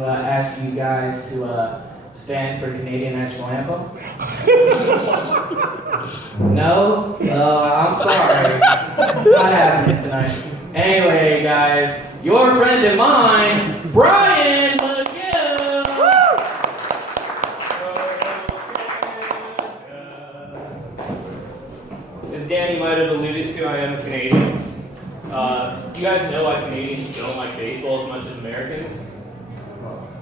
Ask you guys to stand for Canadian national anthem. No? I'm sorry. It's not happening tonight. Anyway, guys, your friend and mine, Bryan McGill. As Danny might have alluded to, I am a Canadian. You guys know why Canadians don't like baseball as much as Americans?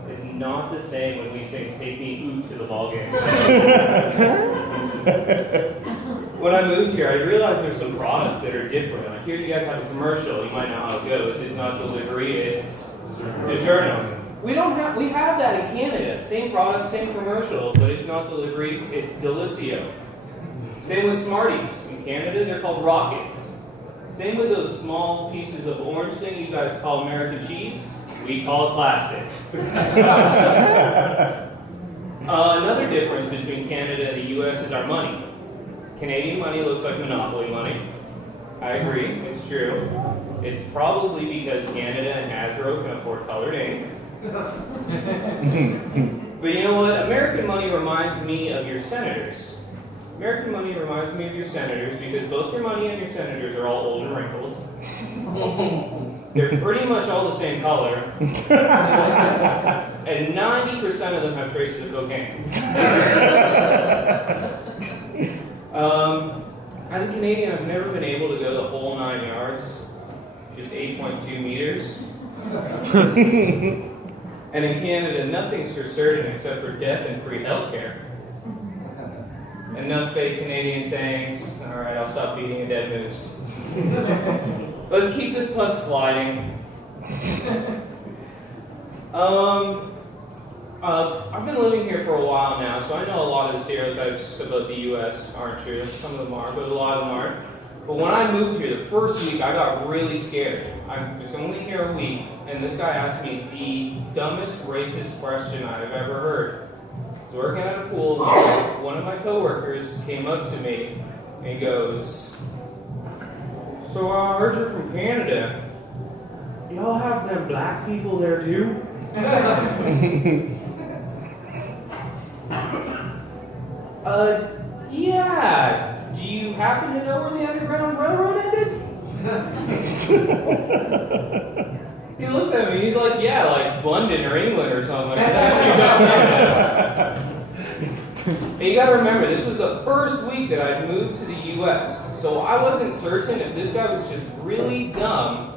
It's not the same when we sing "Take Me Oot" to the ball game. When I moved here, I realized there's some products that are different. Like here, you guys have a commercial. You might know how it goes. It's not delivery. It's DiGiorno. We have that in Canada. Same product, same commercial, but it's not delivery. It's Delicio. Same with Smarties. In Canada, they're called Rockets. Same with those small pieces of orange thing you guys call American cheese. We call it plastic. Another difference between Canada and the U.S. is our money. Canadian money looks like monopoly money. I agree, it's true. It's probably because Canada and Hasbro can afford colored ink. But you know what? American money reminds me of your senators. American money reminds me of your senators because both your money and your senators are all old and wrinkled. They're pretty much all the same color. And 90% of them have traces of cocaine. As a Canadian, I've never been able to go the whole 9 yards, just 8.2 meters. And in Canada, nothing's for certain except for death and free healthcare. Enough fake Canadian sayings. All right, I'll stop beating a dead moose. Let's keep this puck sliding. I've been living here for a while now, so I know a lot of the stereotypes about the U.S. aren't true. Some of them are, but a lot of them aren't. But when I moved here, the first week, I got really scared. I was only here a week, and this guy asked me the dumbest racist question I've ever heard. I was working at a pool, and one of my coworkers came up to me and he goes, "So I heard you're from Canada. Y'all have them black people there too?" Yeah. Do you happen to know where the Underground Railroad ended? He looks at me, he's like, yeah, like London or England or something. It's actually about Canada. And you gotta remember, this was the first week that I moved to the US, so I wasn't certain if this guy was just really dumb,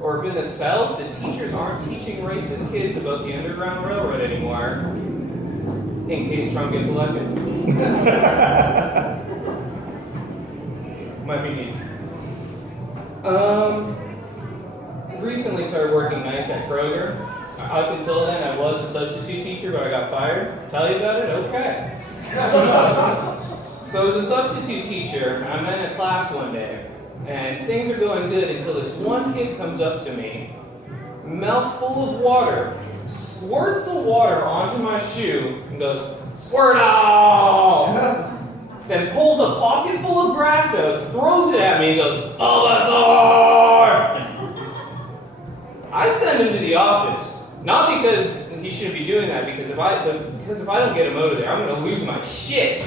or if in the South, the teachers aren't teaching racist kids about the Underground Railroad anymore, in case Trump gets elected. Might be neat. Recently started working nights at Kroger. Up until then, I was a substitute teacher, but I got fired. Tell you about it? Okay. So as a substitute teacher, I'm in a class one day, and things are going good until this one kid comes up to me, mouth full of water, squirts the water onto my shoe, and goes, "Squirtle!" Then pulls a pocket full of grass out, throws it at me, and goes, "Bulbasaur!" I send him to the office. Not because he shouldn't be doing that, because if I don't get him out of there, I'm going to lose my shit.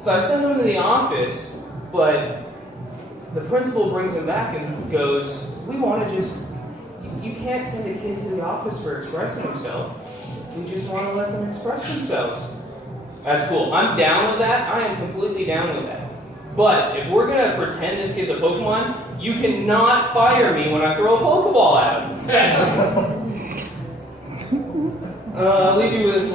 So I send him to the office, but the principal brings him back and goes, "We want to just, you can't send a kid to the office for expressing himself. We just want to let them express themselves." That's cool. I'm down with that. I am completely down with that. But if we're going to pretend this kid's a Pokemon, you cannot fire me when I throw a Pokeball at him. I'll leave you with this